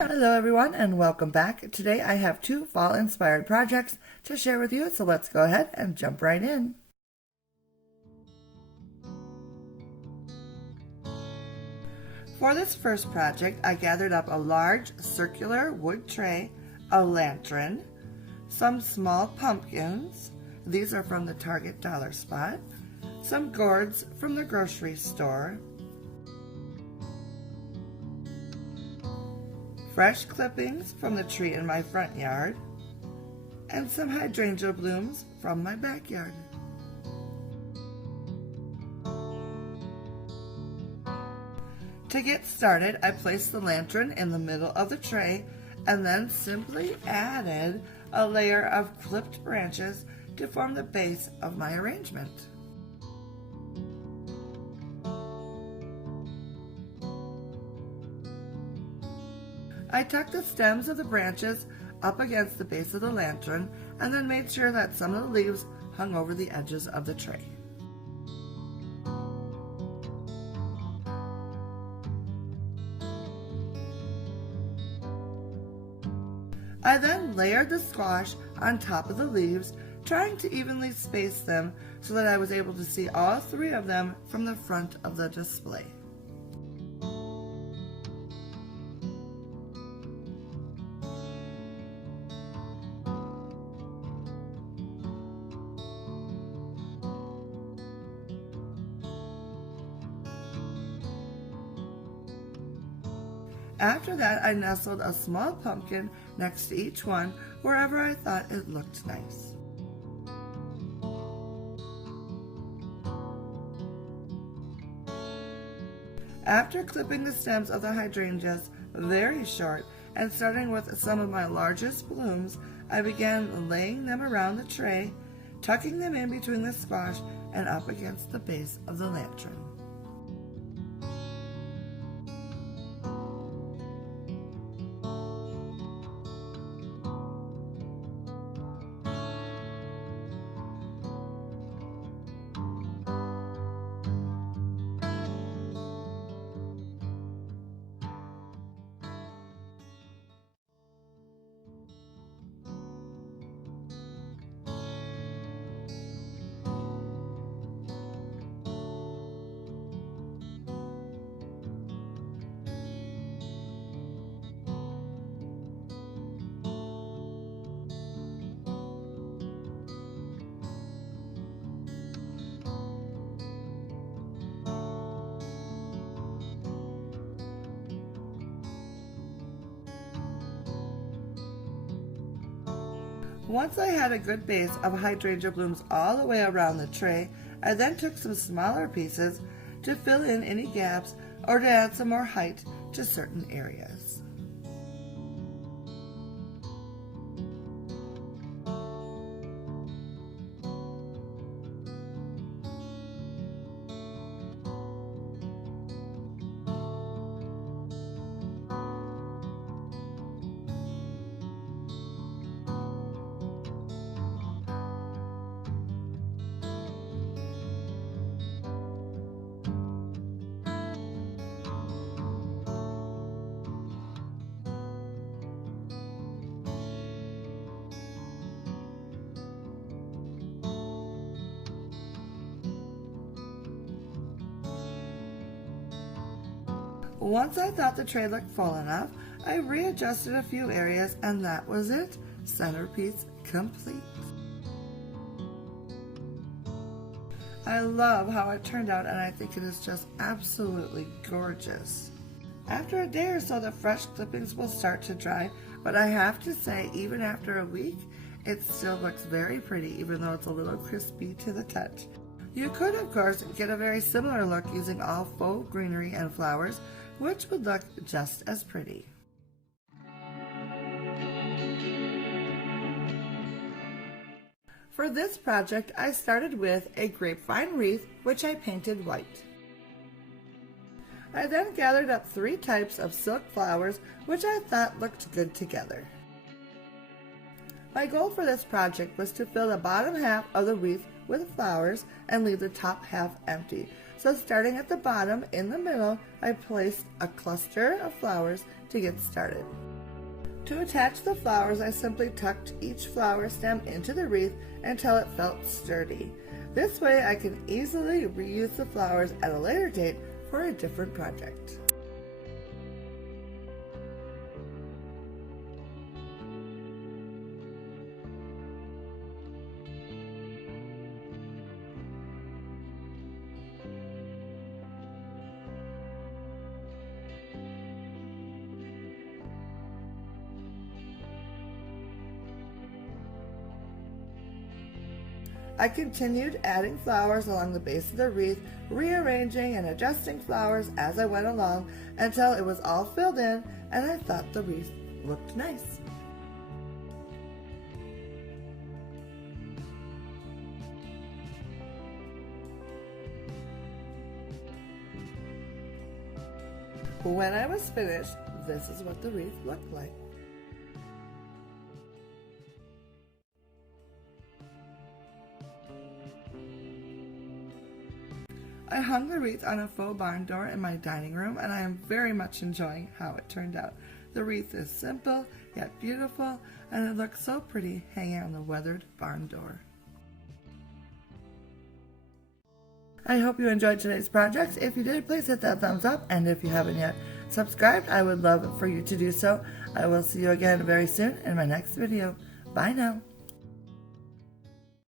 Hello everyone and welcome back. Today I have two fall inspired projects to share with you, so let's go ahead and jump right in. For this first project, I gathered up a large circular wood tray, a lantern, some small pumpkins, these are from the Target dollar spot, some gourds from the grocery store, fresh clippings from the tree in my front yard, and some hydrangea blooms from my backyard. To get started, I placed the lantern in the middle of the tray and then simply added a layer of clipped branches to form the base of my arrangement. I tucked the stems of the branches up against the base of the lantern and then made sure that some of the leaves hung over the edges of the tray. I then layered the squash on top of the leaves, trying to evenly space them so that I was able to see all three of them from the front of the display. After that, I nestled a small pumpkin next to each one wherever I thought it looked nice. After clipping the stems of the hydrangeas very short and starting with some of my largest blooms, I began laying them around the tray, tucking them in between the squash and up against the base of the lantern. Once I had a good base of hydrangea blooms all the way around the tray, I then took some smaller pieces to fill in any gaps or to add some more height to certain areas. Once I thought the tray looked full enough, I readjusted a few areas and that was it. Centerpiece complete. I love how it turned out and I think it is just absolutely gorgeous. After a day or so, the fresh clippings will start to dry, but I have to say, even after a week, it still looks very pretty, even though it's a little crispy to the touch. You could, of course, get a very similar look using all faux greenery and flowers, which would look just as pretty. For this project, I started with a grapevine wreath, which I painted white. I then gathered up 3 types of silk flowers, which I thought looked good together. My goal for this project was to fill the bottom half of the wreath with flowers and leave the top half empty. So starting at the bottom, in the middle, I placed a cluster of flowers to get started. To attach the flowers, I simply tucked each flower stem into the wreath until it felt sturdy. This way I can easily reuse the flowers at a later date for a different project. I continued adding flowers along the base of the wreath, rearranging and adjusting flowers as I went along until it was all filled in and I thought the wreath looked nice. When I was finished, this is what the wreath looked like. I hung the wreath on a faux barn door in my dining room, and I am very much enjoying how it turned out. The wreath is simple, yet beautiful, and it looks so pretty hanging on the weathered barn door. I hope you enjoyed today's project. If you did, please hit that thumbs up, and if you haven't yet subscribed, I would love for you to do so. I will see you again very soon in my next video. Bye now.